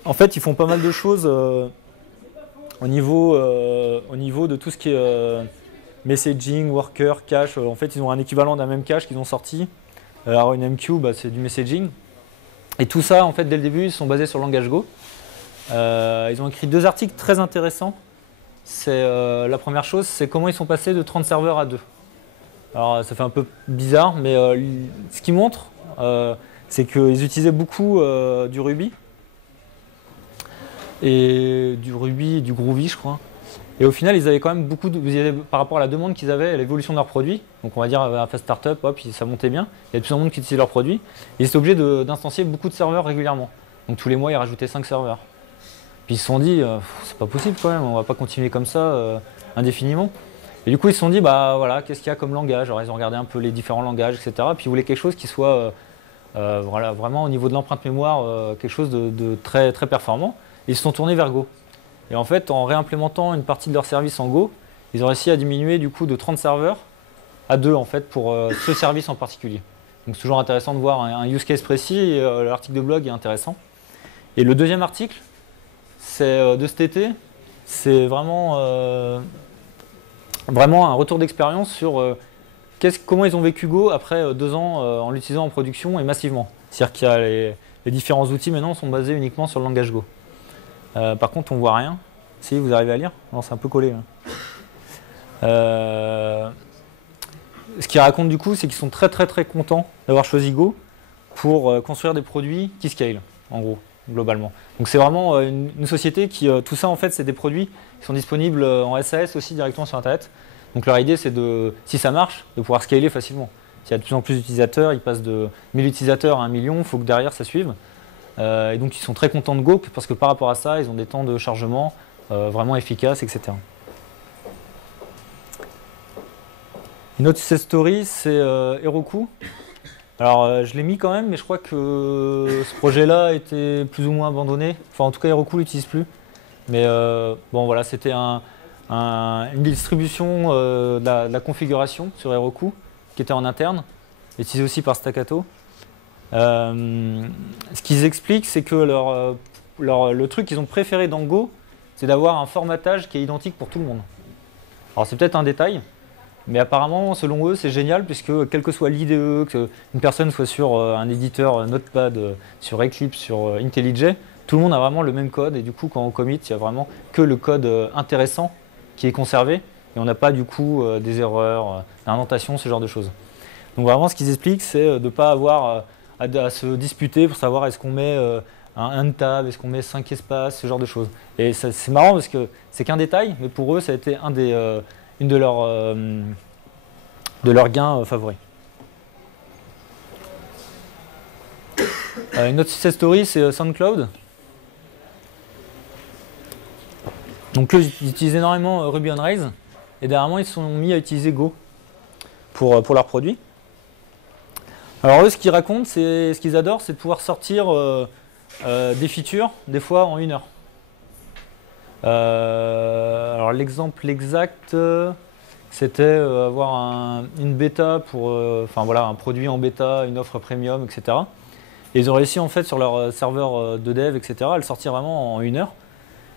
En fait, ils font pas mal de choses au niveau de tout ce qui est messaging, worker, cache. En fait, ils ont un équivalent d'un même cache qu'ils ont sorti. RNMQ, c'est du messaging. Et tout ça, en fait, dès le début, ils sont basés sur le langage Go. Ils ont écrit 2 articles très intéressants. La première chose, c'est comment ils sont passés de 30 serveurs à 2. Alors, ça fait un peu bizarre, mais ce qu'ils montrent, c'est qu'ils utilisaient beaucoup du Ruby. Et du Ruby, du Groovy, je crois. Et au final, ils avaient quand même par rapport à la demande qu'ils avaient, à l'évolution de leurs produits. Donc on va dire à la phase startup, hop, ça montait bien. Il y a de plus en plus de monde qui utilisait leurs produits. Et ils étaient obligés d'instancier beaucoup de serveurs régulièrement. Donc tous les mois, ils rajoutaient 5 serveurs. Puis ils se sont dit, c'est pas possible quand même, on va pas continuer comme ça indéfiniment. Et du coup, ils se sont dit, voilà, qu'est-ce qu'il y a comme langage? Alors ils ont regardé un peu les différents langages, etc. Puis ils voulaient quelque chose qui soit voilà, vraiment au niveau de l'empreinte mémoire, quelque chose de très, très performant. Et ils se sont tournés vers Go. Et en fait, en réimplémentant une partie de leur service en Go, ils ont réussi à diminuer du coup de 30 serveurs à 2 en fait pour ce service en particulier. Donc c'est toujours intéressant de voir un use case précis et l'article de blog est intéressant. Et le deuxième article, c'est de cet été, c'est vraiment un retour d'expérience sur comment ils ont vécu Go après 2 ans en l'utilisant en production et massivement. C'est-à-dire qu'il y a les différents outils maintenant sont basés uniquement sur le langage Go. Par contre, on voit rien. Si, vous arrivez à lire? Non, c'est un peu collé. Ce qu'ils racontent du coup, c'est qu'ils sont très très très contents d'avoir choisi Go pour construire des produits qui scale, en gros, globalement. Donc c'est vraiment une société qui, tout ça en fait, c'est des produits qui sont disponibles en SAS aussi directement sur Internet. Donc leur idée, c'est si ça marche, de pouvoir scaler facilement. S'il y a de plus en plus d'utilisateurs, ils passent de 1000 utilisateurs à 1 million, il faut que derrière ça suive. Et donc ils sont très contents de Go parce que par rapport à ça, ils ont des temps de chargement vraiment efficaces, etc. Une autre success story, c'est Heroku. Alors je l'ai mis quand même, mais je crois que ce projet-là était plus ou moins abandonné. Enfin en tout cas Heroku l'utilise plus. Mais bon voilà, c'était une distribution de la configuration sur Heroku qui était en interne, utilisée aussi par Stackato. Ce qu'ils expliquent, c'est que le truc qu'ils ont préféré dans Go, c'est d'avoir un formatage qui est identique pour tout le monde. Alors c'est peut-être un détail, mais apparemment, selon eux, c'est génial puisque quel que soit l'IDE, qu'une personne soit sur un éditeur Notepad, sur Eclipse, sur IntelliJ, tout le monde a vraiment le même code et du coup, quand on commit, il y a vraiment que le code intéressant qui est conservé et on n'a pas du coup des erreurs, d'indentation, ce genre de choses. Donc vraiment, ce qu'ils expliquent, c'est de ne pas avoir à se disputer pour savoir est-ce qu'on met un tab, est-ce qu'on met 5 espaces, ce genre de choses. Et c'est marrant parce que c'est qu'un détail, mais pour eux, ça a été une de leurs gains favoris. Une autre success story, c'est SoundCloud. Donc eux, ils utilisent énormément Ruby on Rails, et dernièrement, ils se sont mis à utiliser Go pour leurs produits. Alors eux, ce qu'ils racontent, c'est ce qu'ils adorent, c'est de pouvoir sortir des features, des fois en 1 heure. Alors l'exemple exact, c'était avoir une bêta pour, un produit en bêta, une offre premium, etc. Et ils ont réussi en fait sur leur serveur de dev, etc. à le sortir vraiment en 1 heure.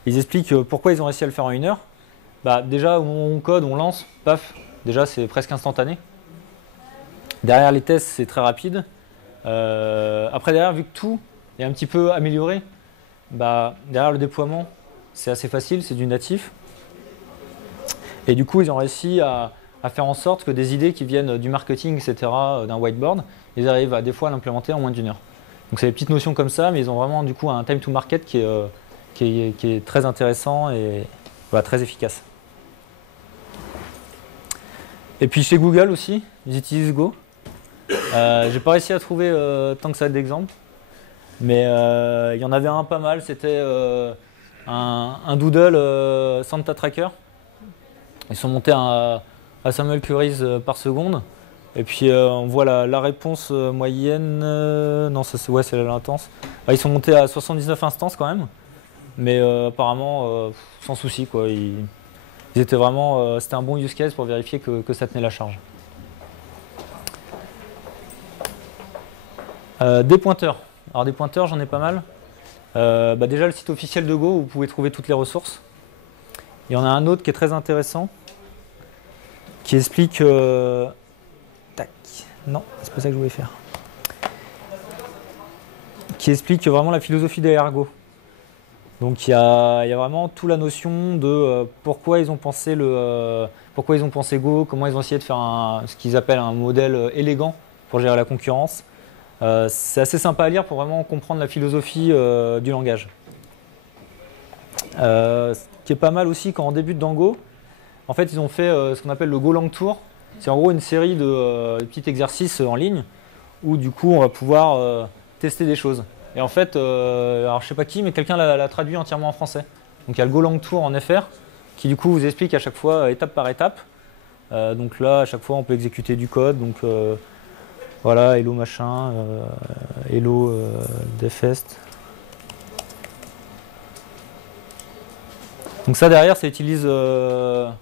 Ils expliquent pourquoi ils ont réussi à le faire en 1 heure. Déjà, au moment où on code, on lance, paf, déjà c'est presque instantané. Derrière les tests, c'est très rapide. Après, derrière, vu que tout est un petit peu amélioré, derrière le déploiement, c'est assez facile, c'est du natif. Et du coup, ils ont réussi à faire en sorte que des idées qui viennent du marketing, etc., d'un whiteboard, ils arrivent des fois à l'implémenter en moins d'1 heure. Donc c'est des petites notions comme ça, mais ils ont vraiment du coup un time to market qui est très intéressant et très efficace. Et puis chez Google aussi, ils utilisent Go. J'ai pas réussi à trouver tant que ça d'exemples, mais il y en avait un pas mal, c'était un doodle Santa Tracker. Ils sont montés à 5000 queries par seconde. Et puis on voit la réponse moyenne. Non, ouais, c'est la latence. Ils sont montés à 79 instances quand même. Mais apparemment, sans souci, quoi. Ils étaient vraiment. C'était un bon use case pour vérifier que ça tenait la charge. Des pointeurs. Alors des pointeurs, j'en ai pas mal. Déjà le site officiel de Go, où vous pouvez trouver toutes les ressources. Il y en a un autre qui est très intéressant, qui explique... Tac, non, c'est pas ça que je voulais faire. Qui explique vraiment la philosophie derrière Go. Donc il y a vraiment toute la notion de pourquoi ils ont pensé Go, comment ils ont essayé de faire ce qu'ils appellent un modèle élégant pour gérer la concurrence. C'est assez sympa à lire pour vraiment comprendre la philosophie du langage. Ce qui est pas mal aussi quand on débute dans Go, en fait ils ont fait ce qu'on appelle le Golang Tour. C'est en gros une série de petits exercices en ligne où du coup on va pouvoir tester des choses. Et en fait, alors je sais pas qui, mais quelqu'un l'a traduit entièrement en français. Donc il y a le Golang Tour en FR qui du coup vous explique à chaque fois étape par étape. Donc là à chaque fois on peut exécuter du code. Donc voilà, hello machin, hello defest. Donc ça derrière ça utilise le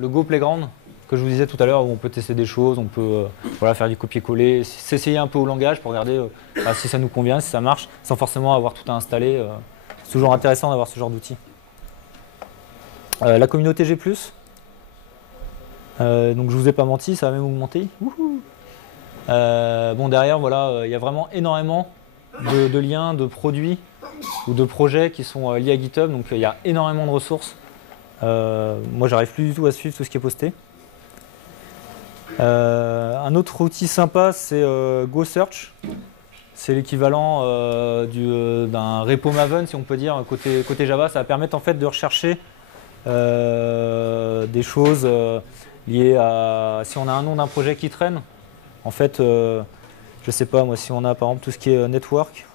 Go Playground que je vous disais tout à l'heure où on peut tester des choses, on peut faire du copier-coller, s'essayer un peu au langage pour regarder si ça nous convient, si ça marche, sans forcément avoir tout à installer. C'est toujours intéressant d'avoir ce genre d'outils. La communauté G+, donc je vous ai pas menti, ça va même augmenter. Derrière, voilà, il y a vraiment énormément de liens, de produits ou de projets qui sont liés à GitHub, donc il y a énormément de ressources. Moi, j'arrive plus du tout à suivre tout ce qui est posté. Un autre outil sympa, c'est GoSearch. C'est l'équivalent d'un repo Maven, si on peut dire, côté Java. Ça va permettre en fait de rechercher des choses liées à... Si on a un nom d'un projet qui traîne, en fait, je sais pas, moi, si on a par exemple tout ce qui est network,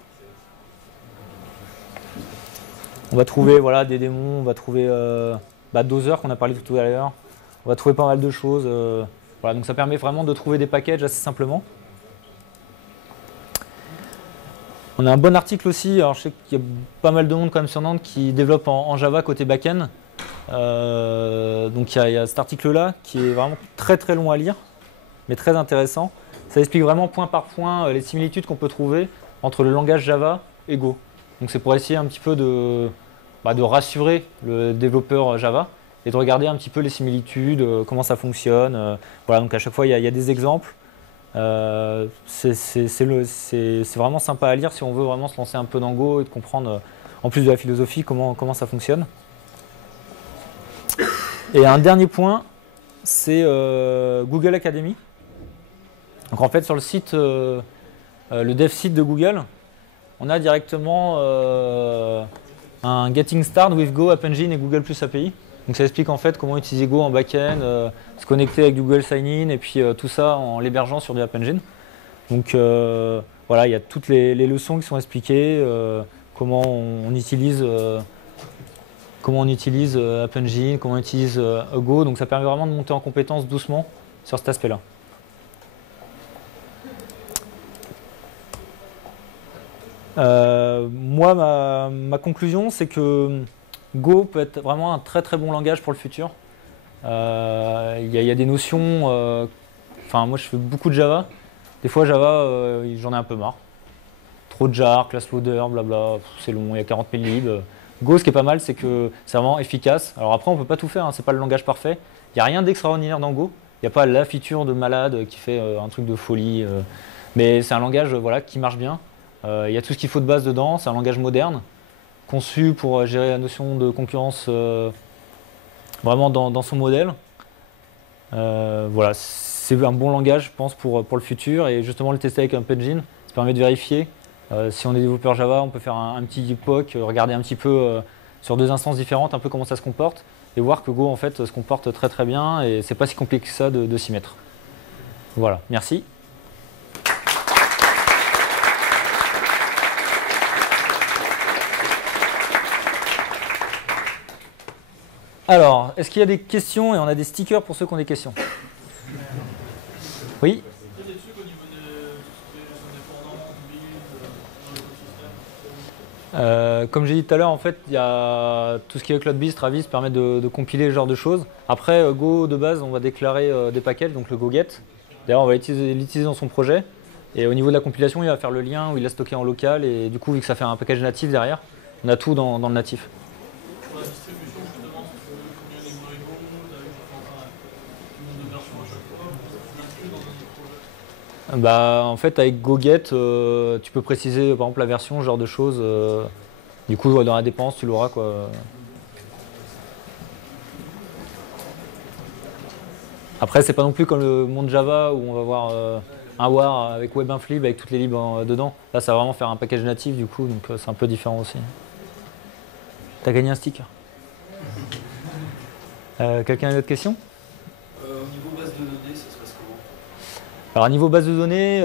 on va trouver des démons, on va trouver Dozer qu'on a parlé tout à l'heure, on va trouver pas mal de choses. Donc ça permet vraiment de trouver des packages assez simplement. On a un bon article aussi, alors je sais qu'il y a pas mal de monde quand même sur Nantes qui développe en Java côté back-end. Donc il y a cet article-là qui est vraiment très très long à lire, mais très intéressant. Ça explique vraiment point par point les similitudes qu'on peut trouver entre le langage Java et Go. Donc c'est pour essayer un petit peu de rassurer le développeur Java et de regarder un petit peu les similitudes, comment ça fonctionne. Donc à chaque fois il y a des exemples. C'est vraiment sympa à lire si on veut vraiment se lancer un peu dans Go et de comprendre, en plus de la philosophie, comment ça fonctionne. Et un dernier point, c'est Google Academy. Donc en fait sur le site, le dev site de Google, on a directement un Getting Started with Go, App Engine et Google Plus API. Donc ça explique en fait comment utiliser Go en back-end, se connecter avec Google Sign-in et puis tout ça en l'hébergeant sur du App Engine. Donc il y a toutes les leçons qui sont expliquées, comment on utilise App Engine, comment on utilise Go. Donc ça permet vraiment de monter en compétence doucement sur cet aspect-là. Moi, ma conclusion, c'est que Go peut être vraiment un très très bon langage pour le futur. Il y a des notions... moi, je fais beaucoup de Java. Des fois, Java, j'en ai un peu marre. Trop de jar, class loader, blabla, c'est long, il y a 40 000 libs. Go, ce qui est pas mal, c'est que c'est vraiment efficace. Alors après, on peut pas tout faire, c'est pas le langage parfait. Il n'y a rien d'extraordinaire dans Go. Il n'y a pas la feature de malade qui fait un truc de folie. Mais c'est un langage qui marche bien. Il y a tout ce qu'il faut de base dedans, c'est un langage moderne, conçu pour gérer la notion de concurrence vraiment dans son modèle. C'est un bon langage, je pense, pour le futur. Et justement, le tester avec un Engine, ça permet de vérifier. Si on est développeur Java, on peut faire un petit POC, regarder un petit peu sur deux instances différentes, un peu comment ça se comporte, et voir que Go, en fait, se comporte très très bien, et c'est pas si compliqué que ça de s'y mettre. Voilà, merci. Alors, est-ce qu'il y a des questions? Et on a des stickers pour ceux qui ont des questions. Oui? Il y a des trucs au niveau de indépendants, build, dans l'écosystème. Comme j'ai dit tout à l'heure, en fait, il y a tout ce qui est CloudBees, Travis permet de compiler ce genre de choses. Après, Go de base, on va déclarer des packages, donc le GoGet. D'ailleurs, on va l'utiliser dans son projet. Et au niveau de la compilation, il va faire le lien où il l'a stocké en local. Et du coup, vu que ça fait un package natif derrière, on a tout dans le natif. Pour la distribution, justement, si tu veux combien les librairies, tu as eu un nombre de versions à chaque fois, on inclut dans un projet. Bah, en fait, avec GoGet, tu peux préciser par exemple la version, ce genre de choses. Du coup, dans la dépense, tu l'auras quoi. Après, c'est pas non plus comme le monde Java où on va voir un war avec WebInflib avec toutes les libres dedans. Là, ça va vraiment faire un package natif du coup, donc c'est un peu différent aussi. T'as gagné un sticker. Quelqu'un a une autre question? Au niveau base de données, ça se passe comment? Alors, à niveau base de données,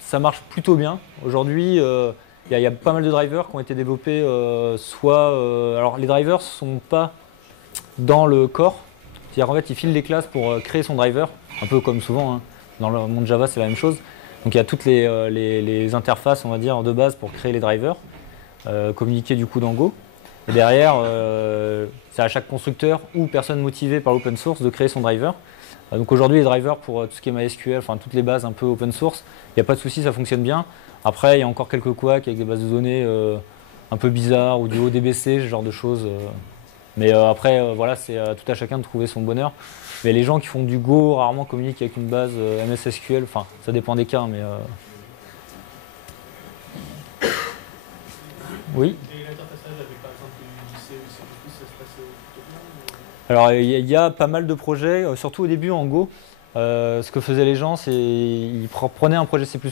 ça marche plutôt bien. Aujourd'hui, il y a pas mal de drivers qui ont été développés. Alors, les drivers ne sont pas dans le core. C'est-à-dire qu'en fait, ils filent les classes pour créer son driver, un peu comme souvent. Hein. Dans le monde Java, c'est la même chose. Donc, il y a toutes les interfaces, on va dire, de base pour créer les drivers, communiquer du coup dans Go. Et derrière, c'est à chaque constructeur ou personne motivée par l'open source de créer son driver. Donc aujourd'hui, les drivers pour tout ce qui est MySQL, enfin toutes les bases un peu open source, il n'y a pas de souci, ça fonctionne bien. Après, il y a encore quelques couacs avec des bases de données un peu bizarres ou du ODBC, ce genre de choses. Mais après, voilà, c'est tout à chacun de trouver son bonheur. Mais les gens qui font du Go rarement communiquent avec une base MS SQL, enfin ça dépend des cas, mais oui. Et l'interfaçage avec par exemple du C ou C++, ça se passe plutôt bien? Alors il y a pas mal de projets, surtout au début en Go. Ce que faisaient les gens, c'est ils prenaient un projet C++, ils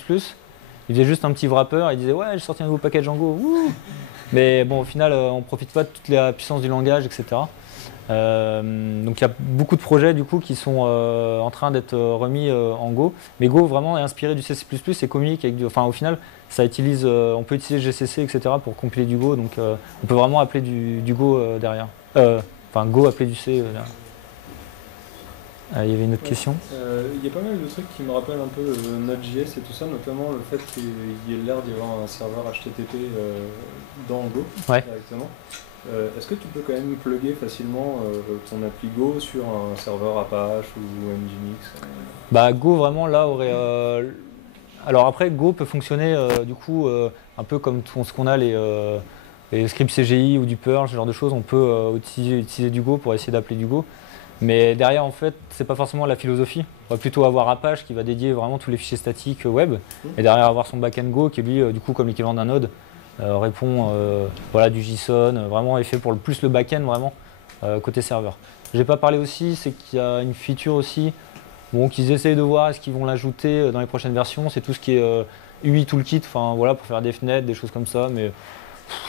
faisaient juste un petit wrapper, ils disaient ouais j'ai sorti un nouveau package en Go. Wouh. Mais bon au final on ne profite pas de toute la puissance du langage, etc. Donc il y a beaucoup de projets du coup qui sont en train d'être remis en Go. Mais Go vraiment est inspiré du C++ et communique avec enfin au final ça utilise, on peut utiliser GCC, etc. pour compiler du Go. Donc on peut vraiment appeler du Go derrière. Enfin, Go appelé du C. Il y avait une autre question. Il y a pas mal de trucs qui me rappellent un peu Node.js et tout ça, notamment le fait qu'il y ait l'air d'y avoir un serveur HTTP dans Go directement. Est-ce que tu peux quand même plugger facilement ton appli Go sur un serveur Apache ou Nginx? Bah, Go vraiment là aurait... Alors après, Go peut fonctionner du coup un peu comme ce qu'on a les scripts CGI ou du Perl, ce genre de choses. On peut utiliser du Go pour essayer d'appeler du Go. Mais derrière, en fait, c'est pas forcément la philosophie. On va plutôt avoir Apache qui va dédier vraiment tous les fichiers statiques web. Et derrière, avoir son backend Go qui, lui, du coup, comme l'équivalent d'un node, répond voilà, du JSON, vraiment est fait pour plus le backend, vraiment, côté serveur. J'ai pas parlé aussi, c'est qu'il y a une feature aussi bon, qu'ils essayent de voir, est-ce qu'ils vont l'ajouter dans les prochaines versions. C'est tout ce qui est UI Toolkit, enfin, voilà, pour faire des fenêtres, des choses comme ça. Mais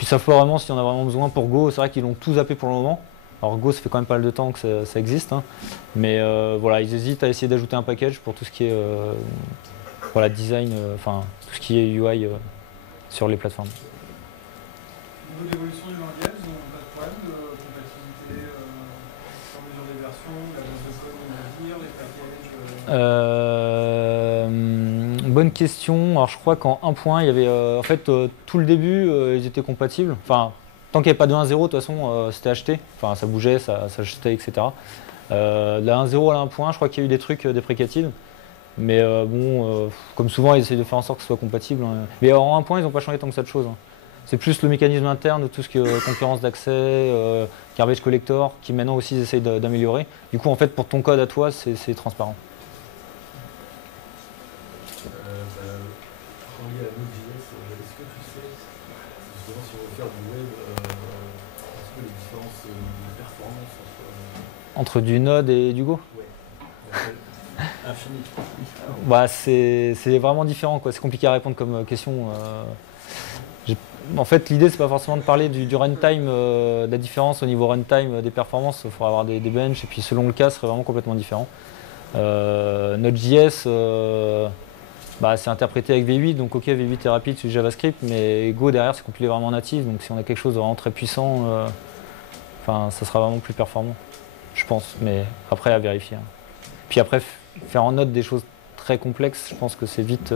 ils savent pas vraiment si on a vraiment besoin pour Go. C'est vrai qu'ils l'ont tout zappé pour le moment. Alors Go, ça fait quand même pas mal de temps que ça existe, hein. Mais voilà, ils hésitent à essayer d'ajouter un package pour tout ce qui est voilà, design, enfin tout ce qui est UI sur les plateformes. Au niveau de l'évolution du langage, ils n'ont pas de problème de compatibilité sur mesure des versions, la base de code on va dire, les packages Bonne question. Alors je crois qu'en 1.1, il y avait en fait tout le début, ils étaient compatibles. Enfin, tant qu'il n'y avait pas de 1.0, de toute façon, c'était acheté. Enfin, ça bougeait, ça jetait, etc. De la 1.0 à la 1.1, je crois qu'il y a eu des trucs déprécated. Mais bon, comme souvent, ils essayent de faire en sorte que ce soit compatible. Hein. Mais en 1.1, ils n'ont pas changé tant que ça de choses. Hein. C'est plus le mécanisme interne de tout ce qui est concurrence d'accès, garbage collector, qui maintenant aussi ils essayent d'améliorer. Du coup, en fait, pour ton code à toi, c'est transparent. Lié à Node.js, est-ce que tu sais, justement, si on veut faire du web, est-ce que les différences de performance entre du Node et du Go? Ouais. Infini. Bah, c'est vraiment différent, quoi. C'est compliqué à répondre comme question. En fait, l'idée, c'est pas forcément de parler du runtime, de la différence au niveau runtime des performances. Il faudra avoir des benches, et puis selon le cas, ce serait vraiment complètement différent. Node.js, bah, c'est interprété avec V8, donc ok, V8 est rapide sur JavaScript, mais Go derrière, c'est compilé vraiment natif, donc si on a quelque chose de vraiment très puissant, enfin, ça sera vraiment plus performant, je pense, mais après à vérifier. Hein. Puis après, faire en Node des choses très complexes, je pense que c'est vite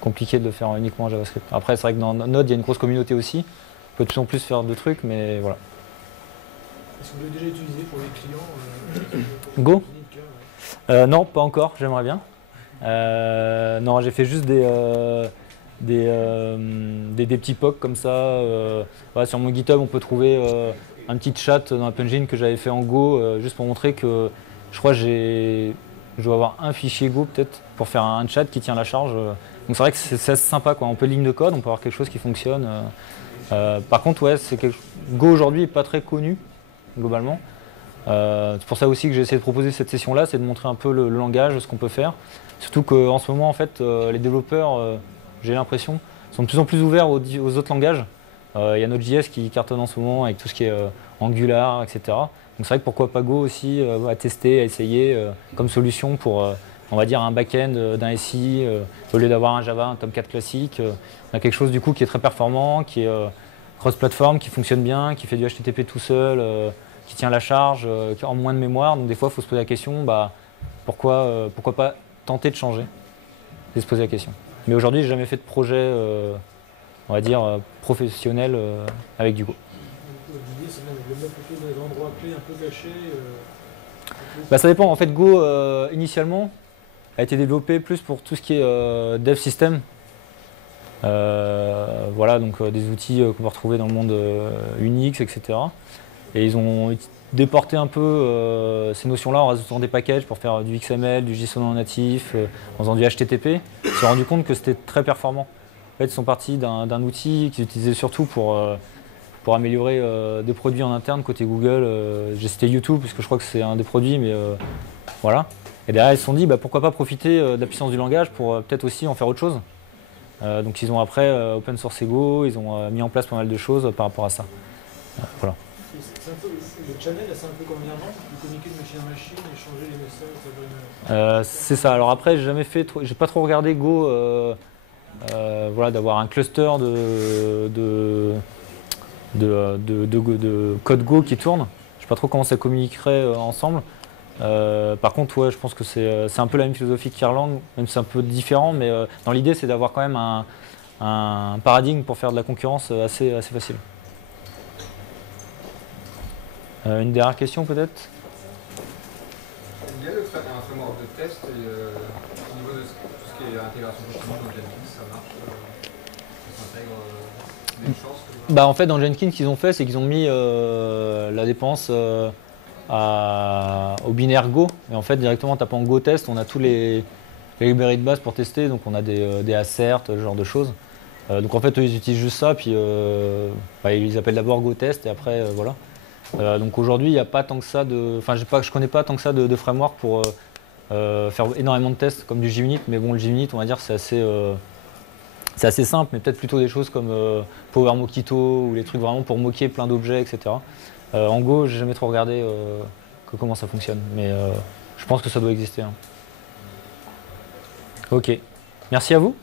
compliqué de le faire uniquement en JavaScript. Après, c'est vrai que dans Node, il y a une grosse communauté aussi. On peut de plus en plus faire de trucs, mais voilà. Est-ce que vous l'avez déjà utilisé pour les clients Go non, pas encore, j'aimerais bien. Non, j'ai fait juste des petits POC comme ça. Voilà, sur mon GitHub, on peut trouver un petit chat dans App Engine que j'avais fait en Go, juste pour montrer que je crois que je dois avoir un fichier Go peut-être pour faire un chat qui tient la charge. Donc c'est vrai que c'est assez sympa, quoi. On peut ligne de code, on peut avoir quelque chose qui fonctionne. Par contre, ouais, Go aujourd'hui n'est pas très connu globalement. C'est pour ça aussi que j'ai essayé de proposer cette session-là, c'est de montrer un peu le langage, ce qu'on peut faire. Surtout qu'en ce moment, en fait, les développeurs, j'ai l'impression, sont de plus en plus ouverts aux autres langages. Il y a Node.js qui cartonne en ce moment avec tout ce qui est Angular, etc. Donc c'est vrai que pourquoi pas Go aussi à tester, à essayer comme solution pour, on va dire, un back-end d'un SI, au lieu d'avoir un Java, un Tomcat classique. On a quelque chose du coup qui est très performant, qui est cross-platform, qui fonctionne bien, qui fait du HTTP tout seul, qui tient la charge, en moins de mémoire. Donc des fois, il faut se poser la question, pourquoi pas tenter de changer et se poser la question. Mais aujourd'hui, j'ai jamais fait de projet, on va dire, professionnel avec du Go. L'idée, c'est de mettre plutôt dans des endroits clés un peu cachés. Ça dépend. En fait, Go, initialement, a été développé plus pour tout ce qui est dev system. Voilà, donc des outils qu'on peut retrouver dans le monde Unix, etc. Et ils ont déporté un peu ces notions-là en rajoutant des packages pour faire du XML, du JSON non natif, en faisant du HTTP. Ils se sont rendus compte que c'était très performant. En fait, ils sont partis d'un outil qu'ils utilisaient surtout pour améliorer des produits en interne côté Google. J'ai cité YouTube parce que je crois que c'est un des produits, mais voilà. Et derrière, ils se sont dit pourquoi pas profiter de la puissance du langage pour peut-être aussi en faire autre chose. Donc ils ont après open source Go, ils ont mis en place pas mal de choses par rapport à ça. Voilà. Le channel, c'est un peu comme Nirvana, vous communiquez de machine à machine, échanger les messages, c'est ça. Alors après, j'ai pas trop regardé Go, voilà, d'avoir un cluster de code Go qui tourne. Je sais pas trop comment ça communiquerait ensemble. Par contre, ouais, je pense que c'est un peu la même philosophie qu'Erlang, même si c'est un peu différent, mais dans l'idée, c'est d'avoir quand même un paradigme pour faire de la concurrence assez facile. Une dernière question peut-être? Il y a un framework de test et au niveau de tout ce qui est intégration continue dans Jenkins, ça marche, ça s'intègre des chances En fait, dans Jenkins, ce qu'ils ont fait, c'est qu'ils ont mis la dépense au binaire Go. Et en fait, directement en tapant Go test, on a tous les librairies de base pour tester. Donc on a des asserts, ce genre de choses. Donc en fait, eux, ils utilisent juste ça, puis ils appellent d'abord Go test et après, voilà. Donc aujourd'hui, il n'y a pas tant que ça je connais pas tant que ça de framework pour faire énormément de tests comme du JUnit, mais bon, le JUnit, on va dire, c'est assez simple, mais peut-être plutôt des choses comme Power Mockito ou les trucs vraiment pour moquer plein d'objets, etc. En Go, j'ai jamais trop regardé comment ça fonctionne, mais je pense que ça doit exister. Hein. Ok, merci à vous.